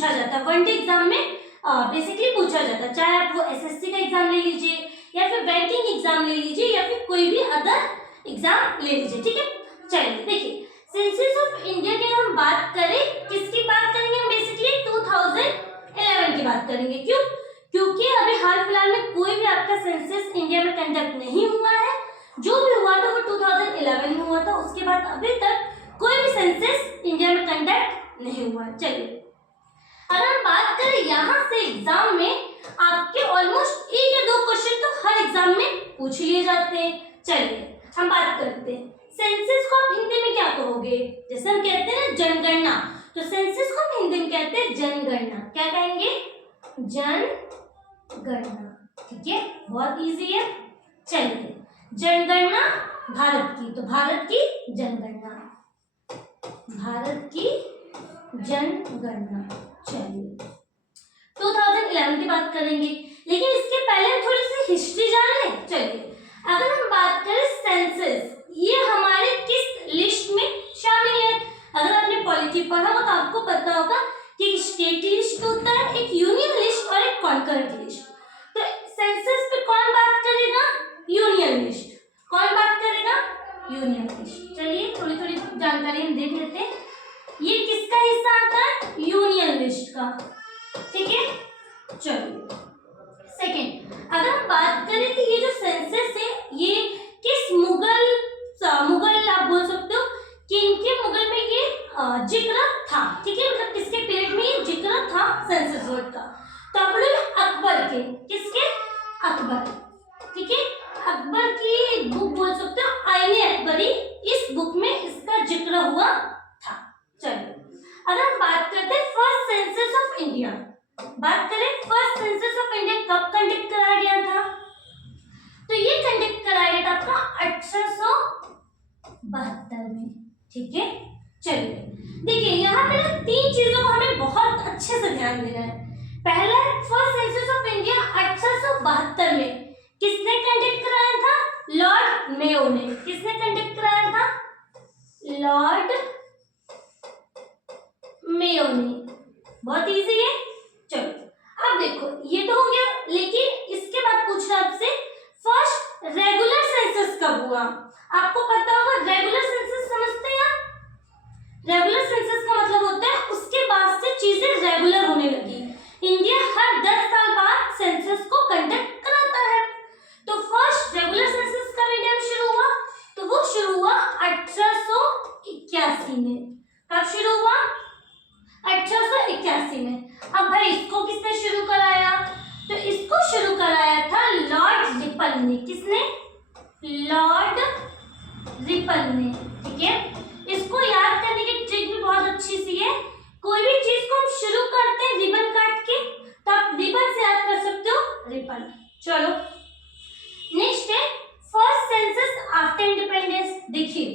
पूछा जाता है, वनडे एग्जाम में बेसिकली पूछा जाता है, चाहे आप वो एसएससी का एग्जाम ले लीजिए या फिर बैंकिंग एग्जाम ले लीजिए या फिर कोई भी अदर एग्जाम ले लीजिए। ठीक है, चलिए देखिए सेंसस ऑफ इंडिया की हम बात करें, किसकी बात करेंगे हम, बेसिकली 2011 की बात करेंगे। क्यों? क्योंकि अभी हाल फिलहाल में कोई भी आपका सेंसस इंडिया में कंडक्ट नहीं हुआ है, जो भी हुआ था वो 2011 में हुआ था, उसके बाद अभी तक कोई भी सेंसस इंडिया में कंडक्ट नहीं हुआ है। चलिए अगर हम बात करें यहाँ से एग्जाम में आपके ऑलमोस्ट एक या दो क्वेश्चन तो हर एग्जाम में पूछ लिए जाते हैं। चलिए हम बात करते हैं सेंसस को आप हिंदी में क्या कहोगे, जैसे हम कहते हैं ना जनगणना, तो सेंसस को हम हिंदी में कहते हैं जनगणना। क्या कहेंगे? जनगणना। ठीक है, बहुत इजी है। चलिए जनगणना भारत की, तो भारत की जनगणना, भारत की जनगणना। चलिए 2011 की बात करेंगे, लेकिन इसके पहले हम थोड़ी सी हिस्ट्री जान लें। चलिए अगर हम बात करें सेंसस, ये हमारे किस लिस्ट में शामिल है? अगर आपने पॉलिटी पढ़ा हो तो आपको पता होगा कि एक स्टेट लिस्ट होता है, एक यूनियन लिस्ट और एक कॉन्करेंट लिस्ट। तो सेंसस पे कौन बात करेगा? Union list. कौन बात करेगा? Union list. चलिए थोड़ी थोड़ी जानकारी हम देख लेते हैं। ये किसका हिस्सा आता है? यूनियन लिस्ट का। ठीक है, चलिए सेकेंड अगर हम बात करें कि ये जो सेंसस है ये किस मुगल आप बोल सकते हो कि इनके मुगल में ये जिक्र था। ठीक है, मतलब किसके पीरियड में ये जिक्र था सेंसस वर्ड का? तो आप लोग अकबर के, किसके? अकबर। ठीक है, अकबर की बुक बोल सकते हो आईने अकबरी, इस बुक में इसका जिक्र हुआ था। चलिए अगर हम बात करते हैं फर्स्ट सेंसस ऑफ इंडिया, बात करें फर्स्ट सेंसस ऑफ इंडिया कब कंडक्ट कराया गया था? तो ये कंडक्ट कराया गया था आपका 1872 में। ठीक है, चलिए देखिए यहाँ पे ना तीन चीजों को हमें बहुत अच्छे से ध्यान देना है। पहला फर्स्ट सेंसस ऑफ इंडिया 1872 में किसने कंडक्ट कराया था? लॉर्ड मेयो ने। किसने कंडक्ट कराया था? लॉर्ड मेयो ने। बहुत इजी है। चलो अब देखो ये तो हो गया, लेकिन इसके बाद पूछ रहा आपसे फर्स्ट रेगुलर सेंसस कब हुआ? आपको पता होगा रेगुलर सेंसस समझते हैं आप? रेगुलर सेंसस का मतलब होता है उसके बाद से चीजें रेगुलर होने लगी। इंडिया हर 10 साल बाद सेंसस को कंडक्ट कराता है। तो फर्स्ट रेगुलर सेंसस कब इंडिया में शुरू हुआ? तो वो शुरू हुआ 1881 में। कब शुरू हुआ? 1881 में। अब भाई इसको किसने शुरू कराया? तो इसको शुरू कराया था लॉर्ड रिपन ने। किसने? लॉर्ड रिपन ने। ठीक है, इसको याद करने की ट्रिक भी बहुत अच्छी सी है। कोई भी चीज को हम शुरू करते हैं रिबन काट के, तो आप रिबन से याद कर सकते हो रिपन। चलो नेक्स्ट है फर्स्ट सेंसस आफ्टर इंडिपेंडेंस। देखिए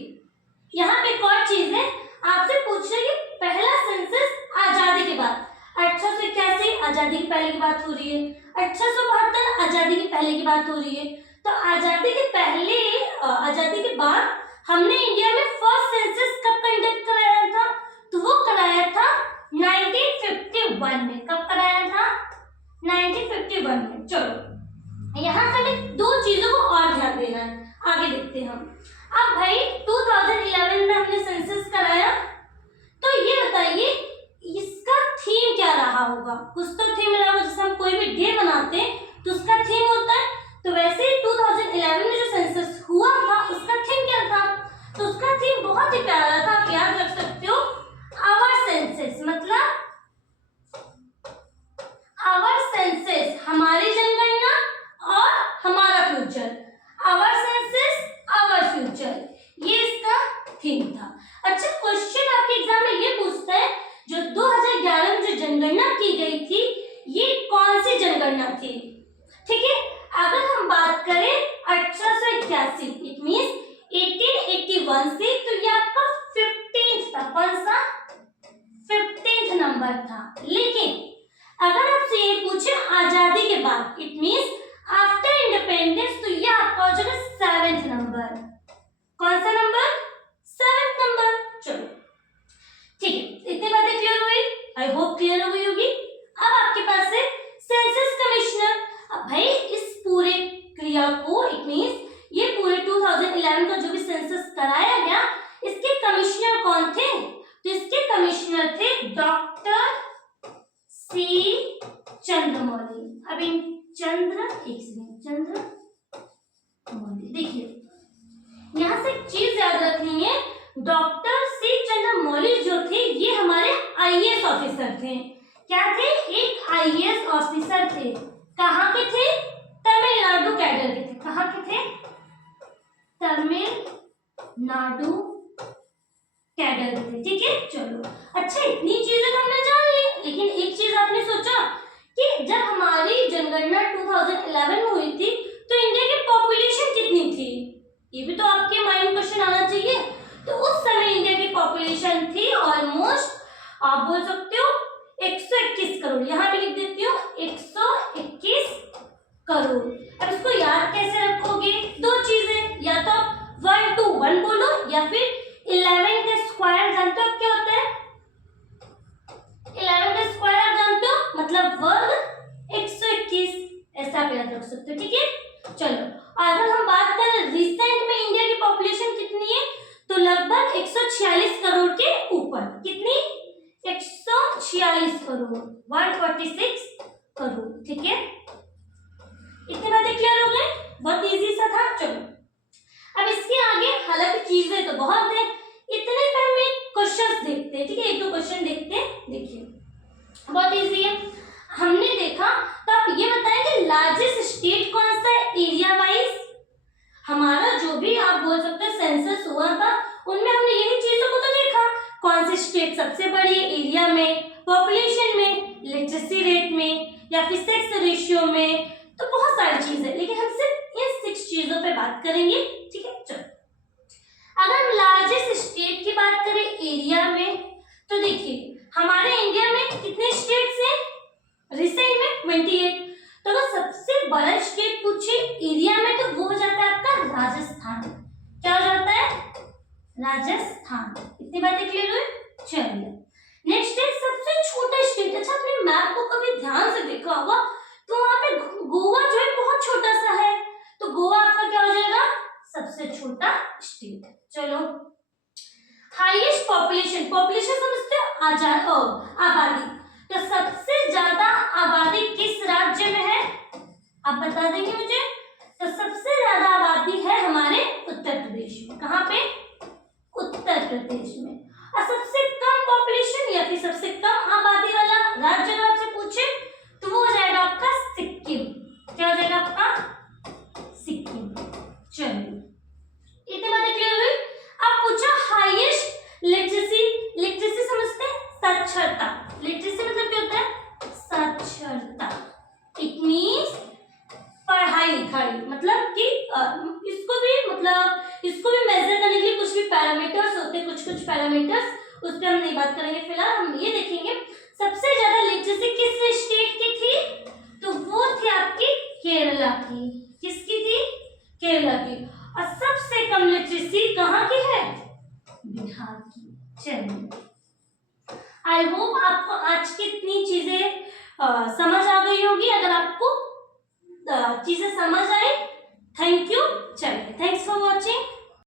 यहाँ पे एक और चीज है, आपसे पूछ रहे कि पहला सेंसस आजादी के बाद, 1881 आजादी के पहले की बात हो रही है, 1872 आजादी के पहले की बात हो रही है। तो आजादी के पहले आजादी के बाद हमने इंडिया में फर्स्ट सेंसस कब कंडक्ट कराया था? तो वो कराया था 1951 में। कब कराया था? 1951 में। चलो यहाँ से हमें दो चीजों को और ध्यान देना है, आगे देखते हैं हम। अब भाई 2011 में हमने सेंसस कराया, तो ये बताइए इसका थीम क्या रहा होगा? कुछ तो थीम रहा होगा, जैसे हम कोई भी डे मनाते हैं तो उसका थीम होता है। तो वैसे ही 2011 में जो सेंसस हुआ था उसका थीम क्या था? तो उसका थीम बहुत ही प्यारा था, आप याद रख सकते हो, आवर सेंसस। मतलब आवर सेंसस, हमारी जनगणना और हमारा future. Our census our future, ये इसका थीम था। अच्छा क्वेश्चन आपके एग्जाम में ये पूछता है जो 2011 में जो जनगणना की गई थी ये कौन सी जनगणना थी? ठीक है, अगर हम बात करें 1881 इट मींस 1881 से, तो ये आपका 15th था। कौन सा? 15th नंबर था। लेकिन अगर आपसे ये पूछे आजादी के बाद इट मींस आफ्टर इंडिपेंडेंस, तो ये आपका हो जाएगा 7th नंबर। कौन सा नंबर? 7th number. चलो ठीक है, इतनी बातें क्लियर हुई? आई होप क्लियर हो गई होगी। चंद्रमौली। अब इन एक सेकंड, चंद्रमौली। देखिए यहाँ से एक चीज याद रखनी है, डॉक्टर सी चंद्रमौली जो थे ये हमारे आईएएस ऑफिसर थे। क्या थे? एक आईएएस ऑफिसर थे। कहाँ के थे? तमिलनाडु कैडर के थे। कहाँ के थे? तमिलनाडु कैडर के थे। ठीक है, चलो अच्छा, इतनी चीजें तो हमने जान ली, लेकिन एक चीज आपने सोचा कि जब हमारी जनगणना 2011 में हुई थी तो इंडिया की पॉपुलेशन कितनी थी? ये भी तो आपके माइंड क्वेश्चन आना चाहिए। तो उस समय इंडिया की पॉपुलेशन थी ऑलमोस्ट, आप बोल सकते हो 121 करोड़। यहाँ पे लिख देती हूँ 121 करोड़। अब इसको याद कैसे रखोगे? दो चीजें, या तो आप 1 to 1 बोलो या फिर 11 का स्क्वायर जानते हो क्या होता है? 11 का स्क्वायर आप जानते हो, मतलब वर्ग 121, ऐसा आप याद रख सकते हो। ठीक है, चलो अगर हम बात करें रिसेंट में इंडिया की पॉपुलेशन कितनी है, तो लगभग 146 करोड़ के ऊपर। कितनी? 146 करोड़, 146 करोड़। ठीक है, इतनी बातें क्लियर हो गई? बहुत इजी सा था। चलो अब इसके आगे हालांकि चीजें तो बहुत है, इतने पे हम एक क्वेश्चन देखते हैं। ठीक है, एक दो क्वेश्चन देखते हैं। देखिए बहुत इजी है, हमने देखा। तो आप ये बताएं कि लार्जेस्ट स्टेट कौन सा है एरिया वाइज? हमारा जो भी आप बोल सकते हैं सेंसस हुआ था, उनमें हमने यही चीजों को तो देखा। कौन सी स्टेट सबसे बड़ी है एरिया में, पॉपुलेशन में, लिटरेसी रेट में, या फिर सेक्स रेशियो में, तो बहुत सारी चीजें, लेकिन हम सिर्फ इन 6 चीजों पे बात करेंगे। ठीक है, चलो अगर हम लार्जेस्ट स्टेट की बात करें एरिया में, तो देखिए हमारे इंडिया में कितने स्टेट्स हैं? रिसेंट में 28। तो अगर सबसे बड़ा स्टेट पूछे एरिया में, तो वो हो जाता है आपका राजस्थान। क्या हो जाता है? राजस्थान। इतनी बातें क्लियर हुई? चलिए नेक्स्ट है सबसे छोटा स्टेट। अच्छा, आपने मैप को कभी ध्यान से देखा होगा तो वहां पे गोवा जो है बहुत छोटा सा है, तो गोवा आपका क्या हो जाएगा? सबसे छोटा स्टेट। चलो हाईएस्ट पॉपुलेशन, पॉपुलेशन समझते हो? आबादी। तो सबसे ज्यादा आबादी किस राज्य में है? आप बता देंगे मुझे? तो सबसे ज्यादा आबादी है हमारे उत्तर प्रदेश में। कहाँ पे? उत्तर प्रदेश में। और सबसे कम पॉपुलेशन या फिर सबसे कम आबादी वाला राज्य अगर आपसे पूछे तो वो हो जाएगा आपका सिक्किम। क्या हो जाएगा आपका? सिक्किम। चलिए इतनी बातें क्लियर हुई? अब पूछा हाईएस्ट लिटरेसी। लिटरेसी समझते हैं? साक्षरता। लिटरेसी मतलब क्या होता है? साक्षरता। इट मींस पढ़ाई लिखाई, मतलब कि इसको भी मेजर करने के लिए कुछ भी पैरामीटर्स होते हैं, कुछ पैरामीटर्स, उस पर हम नहीं बात करेंगे। फिलहाल हम ये देखेंगे सबसे ज्यादा लिटरेसी किस स्टेट की थी, तो वो थी आपकी केरला की। किसकी थी? केरला की। और सबसे कम लिटरेसी कहाँ की है? बिहार की। चलिए आई होप आपको आज की इतनी चीजें समझ आ गई होगी। अगर आपको चीजें समझ आई, थैंक यू। चलिए थैंक्स फॉर वॉचिंग।